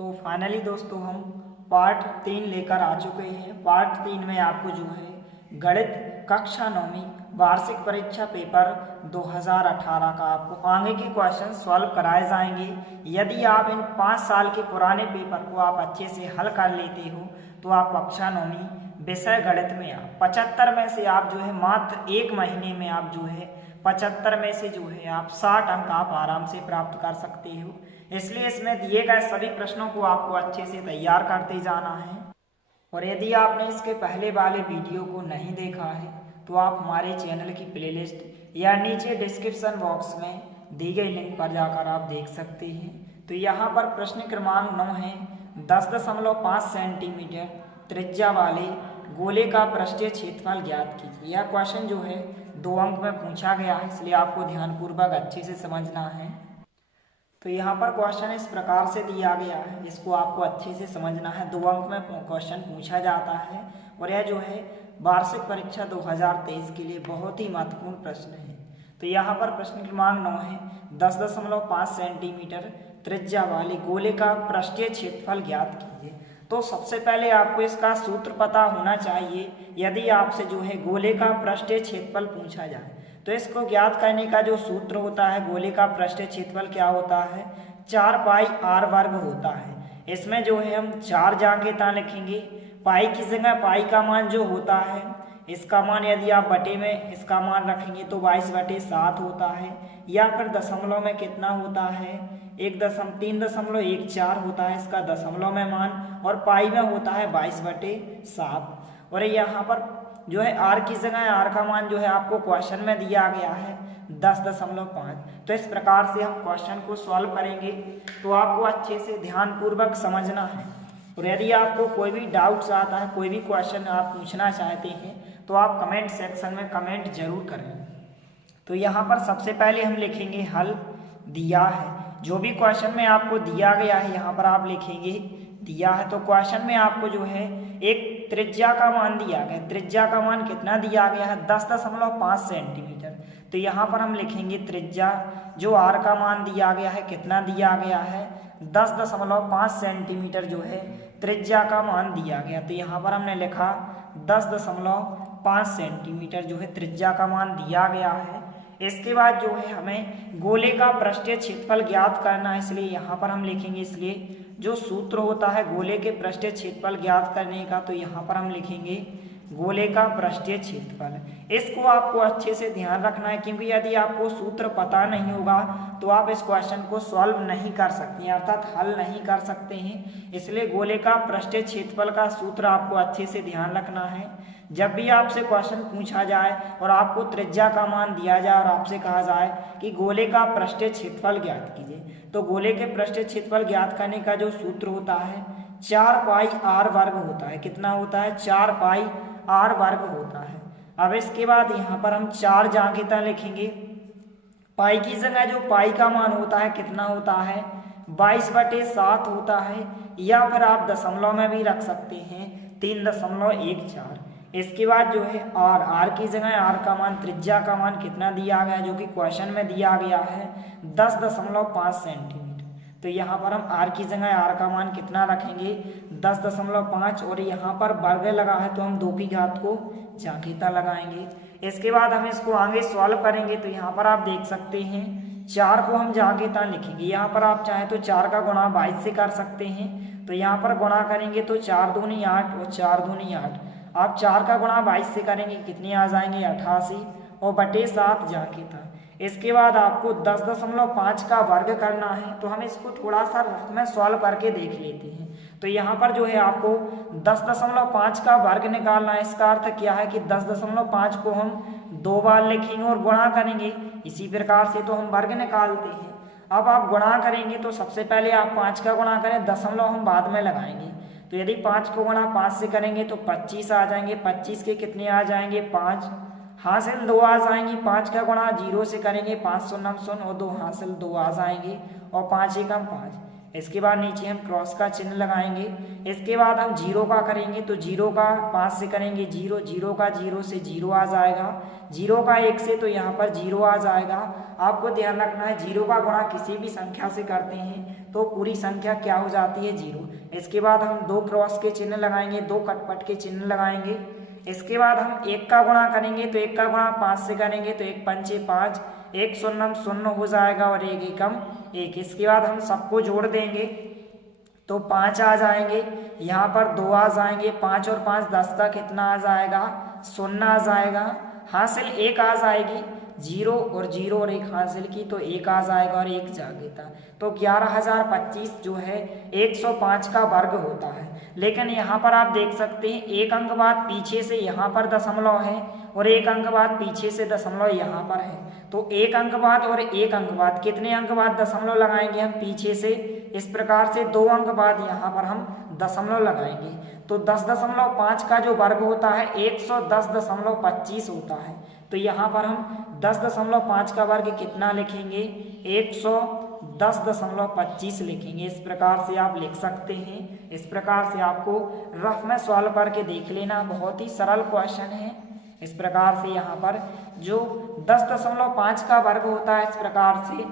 तो फाइनली दोस्तों हम पार्ट 3 लेकर आ चुके हैं। पार्ट 3 में आपको जो है गणित कक्षा 9वीं वार्षिक परीक्षा पेपर 2018 का आपको आगे के क्वेश्चन सॉल्व कराए जाएंगे। यदि आप इन 5 साल के पुराने पेपर को आप अच्छे से हल कर लेते हो तो आप कक्षा 9वीं विषय गणित में आप 75 में से आप जो है मात्र एक महीने में आप जो है 75 में से जो है आप 60 अंक आप आराम से प्राप्त कर सकते हो। इसलिए इसमें दिए गए सभी प्रश्नों को आपको अच्छे से तैयार करते जाना है। और यदि आपने इसके पहले वाले वीडियो को नहीं देखा है तो आप हमारे चैनल की प्लेलिस्ट या नीचे डिस्क्रिप्शन बॉक्स में दी गई लिंक पर जाकर आप देख सकते हैं। तो यहाँ पर प्रश्न क्रमांक 9 है, 10.5 सेंटीमीटर त्रिज्या वाले गोले का पृष्ठीय क्षेत्रफल ज्ञात कीजिए। यह क्वेश्चन जो है 2 अंक में पूछा गया है, इसलिए आपको ध्यानपूर्वक अच्छे से समझना है। तो यहाँ पर क्वेश्चन इस प्रकार से दिया गया है, इसको आपको अच्छे से समझना है। 2 अंक में क्वेश्चन पूछा जाता है और यह जो है वार्षिक परीक्षा 2023 के लिए बहुत ही महत्वपूर्ण प्रश्न है। तो यहाँ पर प्रश्न क्रमांक 9 है, 10.5 सेंटीमीटर त्रिज्या वाले गोले का पृष्ठीय क्षेत्रफल ज्ञात कीजिए। तो सबसे पहले आपको इसका सूत्र पता होना चाहिए। यदि आपसे जो है गोले का पृष्ठीय क्षेत्रफल पूछा जाए तो इसको ज्ञात करने का जो सूत्र होता है, गोले का पृष्ठीय क्षेत्रफल क्या होता है, 4 पाई r वर्ग होता है। इसमें जो है हम 4 जांघेता लिखेंगे। पाई की जगह पाई का मान जो होता है, इसका मान यदि आप बटे में इसका मान रखेंगे तो 22/7 होता है, या फिर दशमलव में कितना होता है 3.14 होता है इसका दशमलव में मान, और पाई में होता है 22/7। और यहाँ पर जो है r की जगह r का मान जो है आपको क्वेश्चन में दिया गया है 10.5। तो इस प्रकार से हम क्वेश्चन को सॉल्व करेंगे। तो आपको अच्छे से ध्यानपूर्वक समझना है। और यदि आपको कोई भी डाउट्स आता है, कोई भी क्वेश्चन आप पूछना चाहते हैं तो आप कमेंट सेक्शन में कमेंट जरूर करें। तो यहाँ पर सबसे पहले हम लिखेंगे हल दिया है। जो भी क्वेश्चन में आपको दिया गया है यहाँ पर आप लिखेंगे दिया है। तो क्वेश्चन में आपको जो है एक त्रिज्या का मान दिया गया, त्रिज्या का मान कितना दिया गया है 10.5 सेंटीमीटर। तो यहाँ पर हम लिखेंगे त्रिज्या, जो r का मान दिया गया है कितना दिया गया है 10.5 सेंटीमीटर जो है त्रिज्या का मान दिया गया। तो यहाँ पर हमने लिखा 10.5 सेंटीमीटर जो है त्रिज्या का मान दिया गया है। इसके बाद जो है हमें गोले का पृष्ठीय क्षेत्रफल ज्ञात करना है, इसलिए यहाँ पर हम लिखेंगे, इसलिए जो सूत्र होता है गोले के पृष्ठीय क्षेत्रफल ज्ञात करने का, तो यहाँ पर हम लिखेंगे गोले का पृष्ठीय क्षेत्रफल। इसको आपको अच्छे से ध्यान रखना है, क्योंकि यदि आपको सूत्र पता नहीं होगा तो आप इस क्वेश्चन को सॉल्व नहीं कर सकते हैं, अर्थात हल नहीं कर सकते हैं। इसलिए गोले का पृष्ठीय क्षेत्रफल का सूत्र आपको अच्छे से ध्यान रखना है। जब भी आपसे क्वेश्चन पूछा जाए और आपको त्रिज्या का मान दिया जाए और आपसे कहा जाए कि गोले का पृष्ठीय क्षेत्रफल ज्ञात कीजिए, तो गोले के पृष्ठीय क्षेत्रफल ज्ञात करने का जो सूत्र होता है 4 पाई r वर्ग होता है। कितना होता है 4 पाई r वर्ग होता है। अब इसके बाद यहाँ पर हम 4 जांघेता लिखेंगे। पाई की जगह जो पाई का मान होता है कितना होता है 22/7 होता है, या फिर आप दशमलव में भी रख सकते हैं 3.14। इसके बाद जो है r की जगह r का मान, त्रिज्या का मान कितना दिया गया है जो कि क्वेश्चन में दिया गया है 10.5 सेंटीमीटर। तो यहाँ पर हम r की जगह r का मान कितना रखेंगे 10.5, और यहाँ पर वर्ग लगा है तो हम 2 की घात को जांघेता लगाएंगे। इसके बाद हम इसको आगे सॉल्व करेंगे। तो यहाँ पर आप देख सकते हैं 4 को हम जांघेता लिखेंगे। यहाँ पर आप चाहें तो 4 का गुणा 22 से कर सकते हैं। तो यहाँ पर गुणा करेंगे तो 4 दूनी 8 और 4 दूनी 8। आप 4 का गुणा 22 से करेंगे, कितने आ जाएंगे 88 और बटे 7 जांघेता। इसके बाद आपको 10.5 का वर्ग करना है, तो हम इसको थोड़ा सा रफ में सॉल्व करके देख लेते हैं। तो यहाँ पर जो है आपको 10.5 का वर्ग निकालना है। इसका अर्थ क्या है कि 10.5 को हम 2 बार लिखेंगे और गुणा करेंगे। इसी प्रकार से तो हम वर्ग निकालते हैं। अब आप गुणा करेंगे तो सबसे पहले आप 5 का गुणा करें, दशमलव हम बाद में लगाएंगे। तो यदि 5 को गुणा 5 से करेंगे तो 25 आ जाएंगे। 25 के कितने आ जाएंगे 5, हासिल 2 आ जाएंगे। 5 का गुणा 0 से करेंगे 5 शून्य शून्य और 2 हासिल 2 आ जाएंगे, और 5 एकम 5। इसके बाद नीचे हम क्रॉस का चिन्ह लगाएंगे। इसके बाद हम 0 का करेंगे तो 0 का 5 से करेंगे 0, 0 का 0 से 0 आ जाएगा, 0 का 1 से तो यहाँ पर 0 आ जाएगा। आपको ध्यान रखना है 0 का गुणा किसी भी संख्या से करते हैं तो पूरी संख्या क्या हो जाती है 0। इसके बाद हम 2 क्रॉस के चिन्ह लगाएंगे, 2 कटपट के चिन्ह लगाएंगे। इसके बाद हम 1 का गुणा करेंगे, तो 1 का गुणा 5 से करेंगे तो 1 पंचे 5, 1 शून्यम शून्य हो जाएगा और 1 एकम 1। इसके बाद हम सबको जोड़ देंगे तो 5 आ जाएंगे, यहाँ पर 2 आ जाएंगे, 5 और 5 10 का कितना आ जाएगा 0 आ जाएगा, हासिल 1 आ जाएगी, 0 और 0 और 1 हासिल की तो 1 आ जाएगा और 1 जागेगा। तो 11,025 जो है 105 का वर्ग होता है। लेकिन यहाँ पर आप देख सकते हैं एक अंक बाद पीछे से यहाँ पर दशमलव है और एक अंक बाद पीछे से दशमलव यहाँ पर है। तो एक अंक बाद और एक अंक बाद कितने अंक बाद दशमलव लगाएंगे हम पीछे से, इस प्रकार से 2 अंक बाद यहाँ पर हम दशमलव लगाएंगे। तो 10.5 का जो वर्ग होता है 110.25 होता है। तो यहाँ पर हम 10.5 का वर्ग कितना लिखेंगे 110.25 लिखेंगे। इस प्रकार से आप लिख सकते हैं। इस प्रकार से आपको रफ में सॉल्व करके देख लेना, बहुत ही सरल क्वेश्चन है। इस प्रकार से यहाँ पर जो 10.5 का वर्ग होता है, इस प्रकार से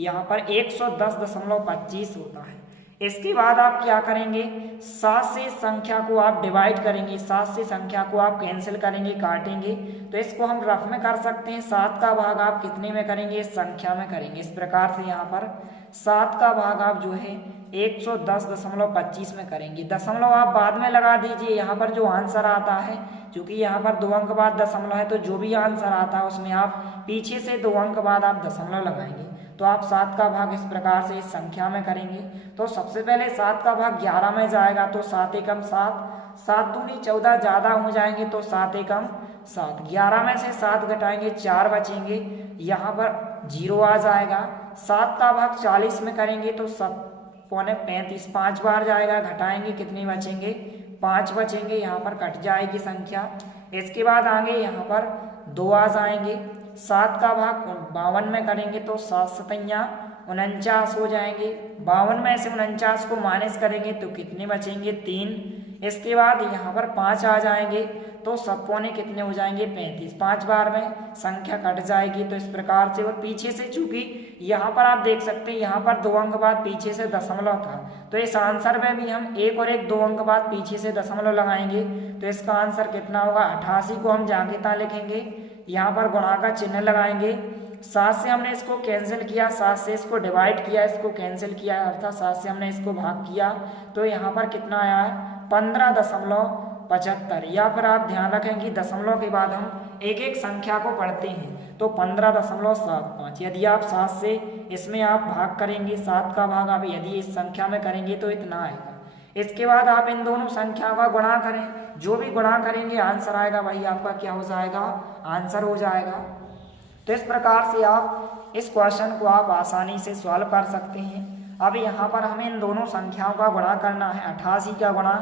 यहाँ पर 110.25 होता है। इसके बाद आप क्या करेंगे, 7 से संख्या को आप डिवाइड करेंगे, 7 से संख्या को आप कैंसिल करेंगे, काटेंगे। तो इसको हम रफ में कर सकते हैं। 7 का भाग आप कितने में करेंगे, इस संख्या में करेंगे। इस प्रकार से यहाँ पर 7 का भाग आप जो है 110.25 में करेंगे। दशमलव आप बाद में लगा दीजिए। यहाँ पर जो आंसर आता है, क्योंकि यहाँ पर 2 अंक बाद दशमलव है, तो जो भी आंसर आता है उसमें आप पीछे से 2 अंक बाद आप दशमलव लगाएंगे। तो आप 7 का भाग इस प्रकार से इस संख्या में करेंगे। तो सबसे पहले 7 का भाग 11 में जाएगा, तो 7 एकम 7, 7 दूनी 14 ज़्यादा हो जाएंगे, तो 7 एकम 7। 11 में से 7 घटाएंगे, 4 बचेंगे, यहाँ पर 0 आ जाएगा। 7 का भाग 40 में करेंगे तो 7.35, 5 बार जाएगा, घटाएंगे कितने बचेंगे, 5 बचेंगे, यहाँ पर कट जाएगी संख्या। इसके बाद आगे यहाँ पर 2 आ जाएंगे। 7 का भाग 52 में करेंगे तो 7 सतैया 49 हो जाएंगे। 52 में से 49 को माइनस करेंगे तो कितने बचेंगे, 3। इसके बाद यहाँ पर 5 आ जाएंगे तो 7 पौने कितने हो जाएंगे, 35। 5 बार में संख्या कट जाएगी। तो इस प्रकार से, और पीछे से चूंकि यहाँ पर आप देख सकते हैं यहाँ पर 2 अंक बाद पीछे से दशमलव था, तो इस आंसर में भी हम 1 और 1 2 अंक बाद पीछे से दशमलव लगाएंगे। तो इसका आंसर कितना होगा, 88 को हम जांघिता लिखेंगे, यहाँ पर गुणा का चिन्ह लगाएंगे। 7 से हमने इसको कैंसिल किया, 7 से इसको डिवाइड किया, इसको कैंसिल किया, अर्थात 7 से हमने इसको भाग किया, तो यहाँ पर कितना आया है 15.75। या फिर आप ध्यान रखें कि दशमलव के बाद हम एक एक संख्या को पढ़ते हैं, तो 15.75। यदि आप 7 से इसमें आप भाग करेंगे, 7 का भाग आप यदि इस संख्या में करेंगे तो इतना आएगा। इसके बाद आप इन दोनों संख्याओं का गुणा करें, जो भी गुणा करेंगे आंसर आएगा वही आपका क्या हो जाएगा, आंसर हो जाएगा। तो इस प्रकार से आप इस क्वेश्चन को आप आसानी से सॉल्व कर सकते हैं। अब यहाँ पर हमें इन दोनों संख्याओं का गुणा करना है। 88 का गुणा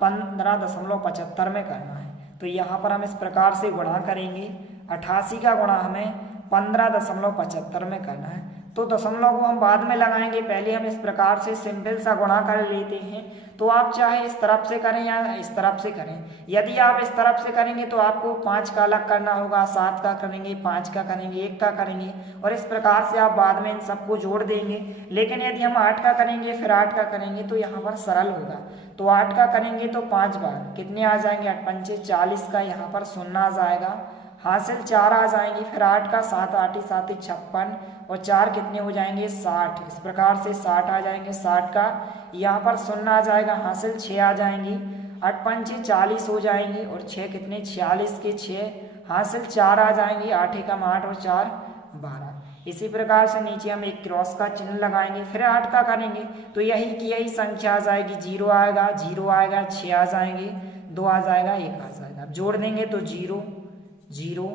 15.75 में करना है। तो यहाँ पर हम इस प्रकार से गुणा करेंगे। 88 का गुणा हमें 15.75 में करना है। तो दशमलव को हम बाद में लगाएंगे, पहले हम इस प्रकार से सिंपल सा गुणा कर लेते हैं। तो आप चाहे इस तरफ से करें या इस तरफ से करें। यदि आप इस तरफ से करेंगे तो आपको 5 का अलग करना होगा, 7 का करेंगे, 5 का करेंगे, 1 का करेंगे, और इस प्रकार से आप बाद में इन सबको जोड़ देंगे। लेकिन यदि हम 8 का करेंगे फिर 8 का करेंगे तो यहाँ पर सरल होगा। तो 8 का करेंगे तो 5 बार कितने आ जाएंगे, 8 पंचे 40 का यहाँ पर 0 आ जाएगा, हासिल 4 आ जाएंगे। फिर 8 का 7 8 7 56 और 4 कितने हो जाएंगे, 60। इस प्रकार से 60 आ जाएंगे, 60 का यहाँ पर 0 आ जाएगा, हासिल 6 आ जाएंगी, 8 पंचे 40 हो जाएंगे और 6 कितने 46 के 6, हासिल 4 आ जाएंगे, 8 एकम 8 और 4 12। इसी प्रकार से नीचे हम एक क्रॉस का चिन्ह लगाएंगे, फिर 8 का करेंगे तो यही की यही संख्या आ जाएगी। 0 आएगा, 0 आएगा, 6 आ जाएंगे, 2 आ जाएगा, 1 आ जाएगा। जोड़ देंगे तो 0 0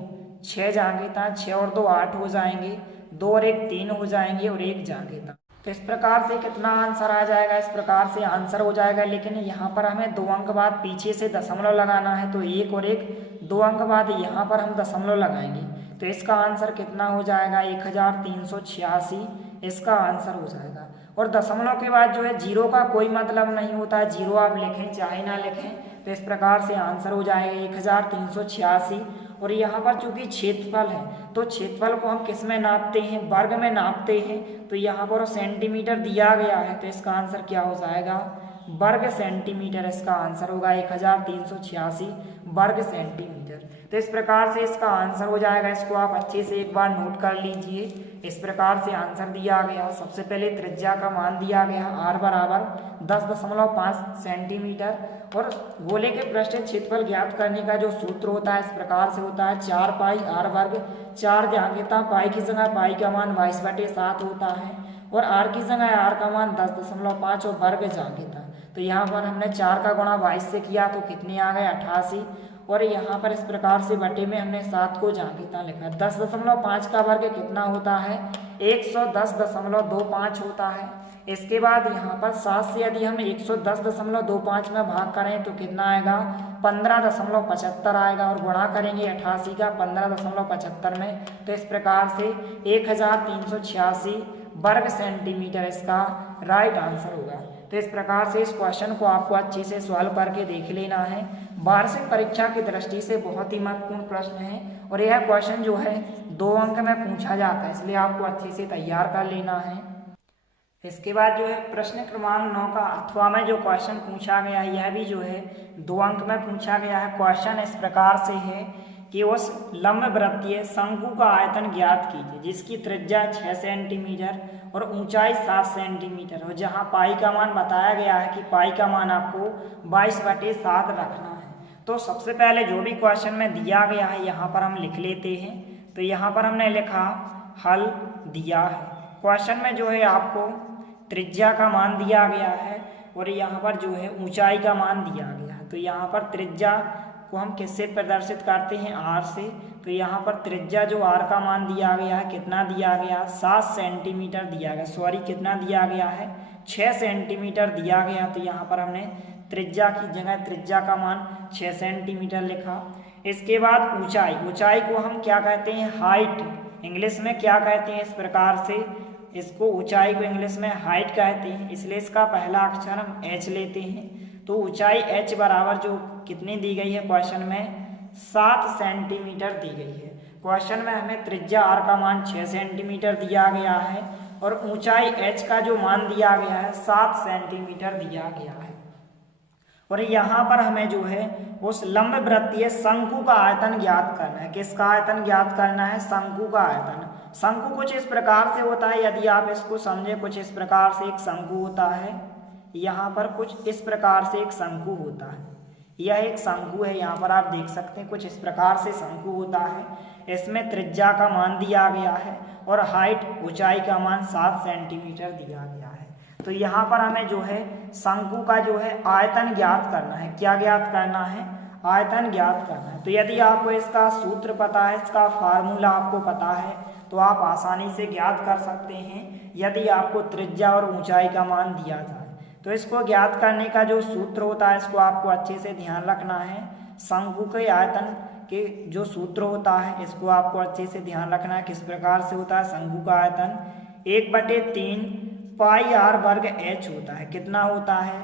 6 जाएंगे था, 6 और 2 8 हो जाएंगे, 2 और 1 3 हो जाएंगे और 1 जाएंगे था। तो इस प्रकार से कितना आंसर आ जाएगा, इस प्रकार से आंसर हो जाएगा। लेकिन यहाँ पर हमें 2 अंक बाद पीछे से दशमलव लगाना है, तो 1 और 1 2 अंक बाद यहाँ पर हम दशमलव लगाएंगे। तो इसका आंसर कितना हो जाएगा, 1386 इसका आंसर हो जाएगा। और दशमलव के बाद जो है 0 का कोई मतलब नहीं होता है, 0 आप लिखें चाहे ना लिखें। तो इस प्रकार से आंसर हो जाएगा 1386। और यहाँ पर चूंकि क्षेत्रफल है तो क्षेत्रफल को हम किस में नापते हैं, वर्ग में नापते हैं। तो यहाँ पर सेंटीमीटर दिया गया है तो इसका आंसर क्या हो जाएगा, वर्ग सेंटीमीटर। इसका आंसर होगा 1386 वर्ग सेंटीमीटर। तो इस प्रकार से इसका आंसर हो जाएगा। इसको आप अच्छे से एक बार नोट कर लीजिए। इस प्रकार से आंसर दिया गया। सबसे पहले त्रिज्या का मान दिया गया r बराबर 10.5 सेंटीमीटर और गोले के पृष्ठीय क्षेत्रफल ज्ञात करने का जो सूत्र होता है इस प्रकार से होता है 4 पाई r वर्ग। 4 ध्यान देता, पाई की जगह पाई का मान 22/7 होता है और r की जगह r का मान 10.5 और वर्ग जांघिता। तो यहाँ पर हमने 4 का गुणा 22 से किया तो कितने आ गए 88 और यहाँ पर इस प्रकार से बटे में हमने 7 को जांघिता लिखा। 10.5 का वर्ग कितना होता है 110.25 होता है। इसके बाद यहाँ पर 7 से यदि हम 110.25 में भाग करें तो कितना आएगा 15.75 आएगा और गुणा करेंगे 88 का 15.75 में तो इस प्रकार से 1386 वर्ग सेंटीमीटर इसका राइट आंसर होगा। तो इस प्रकार से इस क्वेश्चन को आपको अच्छे से सॉल्व करके देख लेना है। वार्षिक परीक्षा की दृष्टि से बहुत ही महत्वपूर्ण प्रश्न है और यह क्वेश्चन जो है 2 अंक में पूछा जाता है, इसलिए आपको अच्छे से तैयार कर लेना है। इसके बाद जो है प्रश्न क्रमांक 9 का अथवा में जो क्वेश्चन पूछा गया है यह भी जो है 2 अंक में पूछा गया है। क्वेश्चन इस प्रकार से है कि उस लंबवृत्तीय शंकु का आयतन ज्ञात कीजिए जिसकी त्रिज्या 6 सेंटीमीटर और ऊंचाई 7 सेंटीमीटर और जहां पाई का मान बताया गया है कि पाई का मान आपको 22/7 रखना है। तो सबसे पहले जो भी क्वेश्चन में दिया गया है यहाँ पर हम लिख लेते हैं। तो यहाँ पर हमने लिखा हल दिया है। क्वेश्चन में जो है आपको त्रिज्या का मान दिया गया है और यहाँ पर जो है ऊंचाई का मान दिया गया है। तो यहाँ पर त्रिज्या को हम किससे प्रदर्शित करते हैं r से। तो यहाँ पर त्रिज्या जो r का मान दिया गया है कितना दिया गया 7 सेंटीमीटर दिया गया, सॉरी कितना दिया गया है 6 सेंटीमीटर दिया गया। तो यहाँ पर हमने त्रिज्या की जगह त्रिज्या का मान 6 सेंटीमीटर लिखा। इसके बाद ऊंचाई, ऊंचाई को हम क्या कहते हैं हाइट, इंग्लिश में क्या कहते हैं इस प्रकार से इसको ऊंचाई को इंग्लिश में हाइट कहते हैं, इसलिए इसका पहला अक्षर हम h लेते हैं। तो ऊंचाई h बराबर जो कितनी दी गई है क्वेश्चन में 7 सेंटीमीटर दी गई है। क्वेश्चन में हमें त्रिज्या r का मान 6 सेंटीमीटर दिया गया है और ऊंचाई h का जो मान दिया गया है 7 सेंटीमीटर दिया गया है। और यहाँ पर हमें जो है उस लंबवृत्तीय शंकु का आयतन ज्ञात करना है। किसका आयतन ज्ञात करना है, शंकु का आयतन। शंकु कुछ इस प्रकार से होता है, यदि आप इसको समझे कुछ इस प्रकार से एक शंकु होता है, यहाँ पर कुछ इस प्रकार से एक शंकु होता है, यह एक शंकु है। यहाँ पर आप देख सकते हैं कुछ इस प्रकार से शंकु होता है। इसमें त्रिज्या का मान दिया गया है और हाइट ऊंचाई का मान 7 सेंटीमीटर दिया गया है। तो यहाँ पर हमें जो है शंकु का जो है आयतन ज्ञात करना है। क्या ज्ञात करना है, आयतन ज्ञात करना है। तो यदि आपको इसका सूत्र पता है, इसका फार्मूला आपको पता है तो आप आसानी से ज्ञात कर सकते हैं यदि आपको त्रिज्या और ऊंचाई का मान दिया जाए। तो इसको ज्ञात करने का जो सूत्र होता है इसको आपको अच्छे से ध्यान रखना है। शंकु के आयतन के जो सूत्र होता है इसको आपको अच्छे से ध्यान रखना है। किस प्रकार से होता है, शंकु का आयतन 1/3 पाई r वर्ग h होता है। कितना होता है,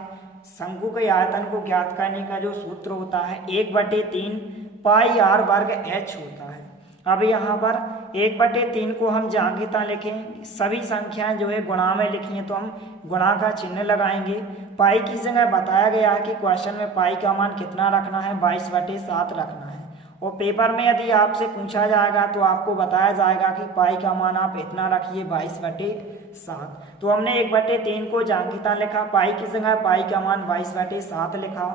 शंकु के आयतन को ज्ञात करने का जो सूत्र होता है 1/3 पाई r वर्ग h होता है। अब यहाँ पर 1/3 को हम जांघिता लिखें, सभी संख्याएं जो है गुणा में लिखी हैं तो हम गुणा का चिन्ह लगाएंगे। पाई की जगह बताया गया है कि क्वेश्चन में पाई का मान कितना रखना है 22/7 रखना है और पेपर में यदि आपसे पूछा जाएगा तो आपको बताया जाएगा कि पाई का मान आप इतना रखिए 22/7। तो हमने 1/3 को जांघिता लिखा, पाई की जगह पाई का मान 22/7 लिखा।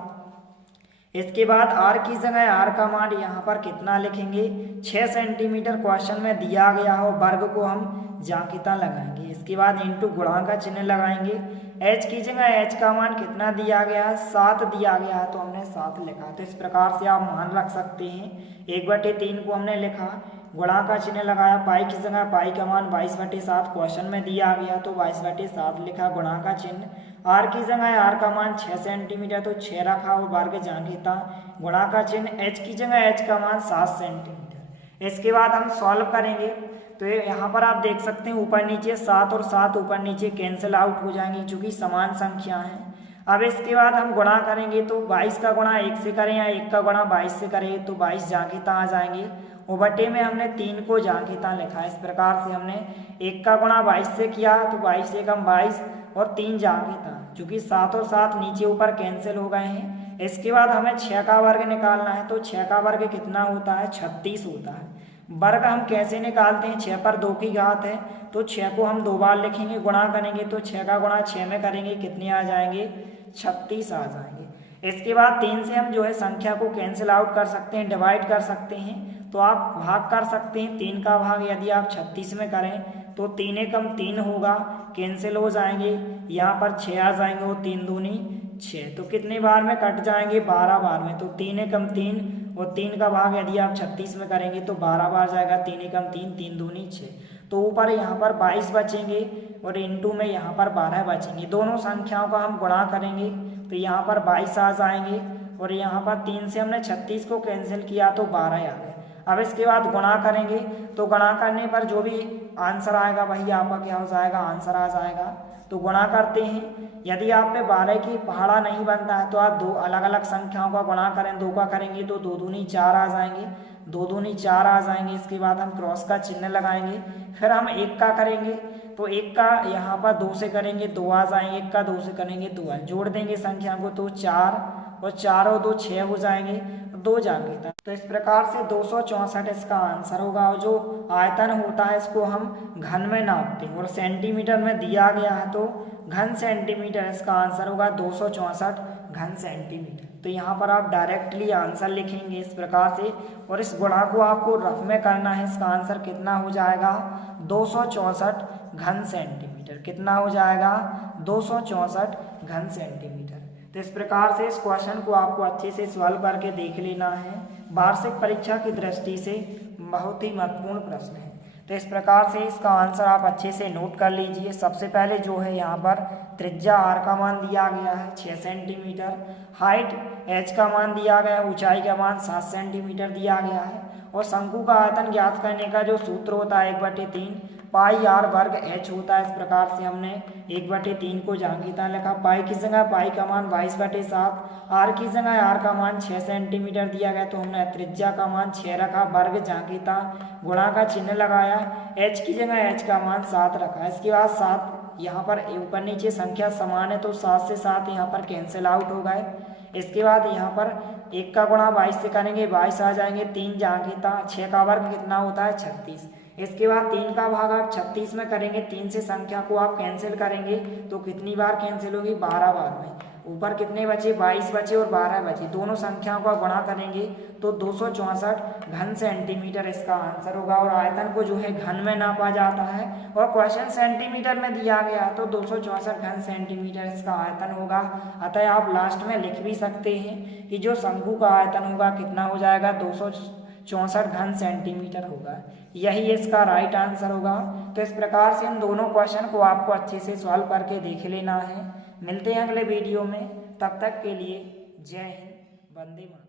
इसके बाद r की जगह r का मान यहाँ पर कितना लिखेंगे 6 सेंटीमीटर क्वेश्चन में दिया गया हो, वर्ग को हम जांघिता लगाएंगे। इसके बाद इंटू गुणा का चिन्ह लगाएंगे। h की जगह h का मान कितना दिया गया है 7 दिया गया है तो हमने 7 लिखा। तो इस प्रकार से आप मान रख सकते हैं। 1/3 को हमने लिखा, गुणा का चिन्ह लगाया, पाई की जगह पाई का मान 22/7 क्वेश्चन में दिया गया तो 22/7 लिखा, गुणा का चिन्ह। r की जगह r का मान 6 सेंटीमीटर तो 6 रखा और वर्ग जांघिता, गुणा का चिन्ह। h की जगह h का मान 7 सेंटीमीटर। इसके बाद हम सॉल्व करेंगे तो यहाँ पर आप देख सकते हैं ऊपर नीचे 7 और 7 ऊपर नीचे कैंसिल आउट हो जाएंगे चूँकि समान संख्या है। अब इसके बाद हम गुणा करेंगे तो 22 का गुणा 1 से करें या 1 का गुणा 22 से करें तो 22 जाके तहाँ आ जाएंगे और बटे में हमने 3 को जाके तहाँ लिखा है। इस प्रकार से हमने 1 का गुणा 22 से किया तो 22 से कम 22 और 3 जाके तहाँ, चूँकि 7 और 7 नीचे ऊपर कैंसिल हो गए हैं। इसके बाद हमें 6 का वर्ग निकालना है तो 6 का वर्ग कितना होता है, 36 होता है। वर्ग हम कैसे निकालते हैं, 6 पर 2 की घात है तो 6 को हम 2 बार लिखेंगे, गुणा करेंगे तो 6 का गुणा 6 में करेंगे, कितने आ जाएंगे, 36 आ जाएंगे। इसके बाद 3 से हम जो है संख्या को कैंसिल आउट कर सकते हैं, डिवाइड कर सकते हैं, तो आप भाग कर सकते हैं। 3 का भाग यदि आप 36 में करें तो 3 एकम 3 होगा, कैंसिल हो जाएंगे, यहाँ पर 6 आ जाएंगे और 3 दूनी 6, तो कितने बार में कट जाएंगे, 12 बार में। तो 3 एकम 3 और 3 का भाग यदि आप 36 में करेंगे तो 12 बार जाएगा, 3 एकम 3, 3 दूनी 6, तो ऊपर यहाँ पर 22 बचेंगे और इंटू में यहाँ पर 12 बचेंगे। दोनों संख्याओं का हम गुणा करेंगे तो यहाँ पर 22 आ जाएंगे और यहाँ पर 3 से हमने 36 को कैंसिल किया तो 12 आ गए। अब इसके बाद गुणा करेंगे तो गुणा करने पर जो भी आंसर आएगा वही आपका क्या हो जाएगा, आंसर आ जाएगा। तो गुणा करते हैं, यदि आप पे 12 की पहाड़ा नहीं बनता है तो आप 2 अलग अलग संख्याओं का गुणा करें, 2 का करेंगे तो 2 दूनी 4 आ जाएंगे, 2 दूनी 4 आ जाएंगे। इसके बाद हम क्रॉस का चिन्ह लगाएंगे, फिर हम 1 का करेंगे तो 1 का यहाँ पर 2 से करेंगे 2 आ जाएंगे, 1 का 2 से करेंगे 2 आ, जोड़ देंगे संख्या को तो 4 और 4 और 2 6 हो जाएंगे, 2 जाएंगे तक। तो इस प्रकार से 264 इसका आंसर होगा। और जो आयतन होता है इसको हम घन में नापते हैं और सेंटीमीटर में दिया गया है तो घन सेंटीमीटर इसका आंसर होगा 264 घन सेंटीमीटर। तो यहाँ पर आप डायरेक्टली आंसर लिखेंगे इस प्रकार से, और इस गुणा को आपको रफ में करना है। इसका आंसर कितना हो जाएगा, 264 घन सेंटीमीटर। कितना हो जाएगा, 264 घन सेंटीमीटर। तो इस प्रकार से इस क्वेश्चन को आपको अच्छे से सॉल्व करके देख लेना है। वार्षिक परीक्षा की दृष्टि से बहुत ही महत्वपूर्ण प्रश्न है। तो इस प्रकार से इसका आंसर आप अच्छे से नोट कर लीजिए। सबसे पहले जो है यहाँ पर त्रिज्या r का मान दिया गया है 6 सेंटीमीटर, हाइट h का मान दिया गया है, ऊंचाई का मान 7 सेंटीमीटर दिया गया है, और शंकु का आयतन ज्ञात करने का जो सूत्र होता है 1/3 पाई r वर्ग h होता है। इस प्रकार से हमने 1/3 को जांघिता लिखा। पाई की जगह पाई का मान 22/7, r की जगह r का मान 6 सेंटीमीटर दिया गया तो हमने त्रिज्या का मान 6 रखा, वर्ग जांघिता गुणा का चिन्ह लगाया, h की जगह h का मान 7 रखा। इसके बाद 7 यहाँ पर ऊपर नीचे संख्या समान है तो 7 से 7 यहाँ पर कैंसिल आउट हो गए। इसके बाद यहाँ पर 1 का गुणा 22 से करेंगे, 22 आ जाएंगे, 3 जांघिता, 6 का वर्ग कितना होता है 36। इसके बाद 3 का भाग आप 36 में करेंगे, 3 से संख्या को आप कैंसिल करेंगे तो कितनी बार कैंसिल होगी, 12 बार में। ऊपर कितने बचे, 22 बचे और 12 बचे, दोनों संख्याओं का गुणा करेंगे तो 264 घन सेंटीमीटर इसका आंसर होगा। और आयतन को जो है घन में नापा जाता है और क्वेश्चन सेंटीमीटर में दिया गया तो 264 घन सेंटीमीटर इसका आयतन होगा। अतः आप लास्ट में लिख भी सकते हैं कि जो शंकु का आयतन होगा कितना हो जाएगा, 264 घन सेंटीमीटर होगा। यही इसका राइट आंसर होगा। तो इस प्रकार से इन दोनों क्वेश्चन को आपको अच्छे से सॉल्व करके देख लेना है। मिलते हैं अगले वीडियो में, तब तक के लिए जय हिंद, वंदे मातरम।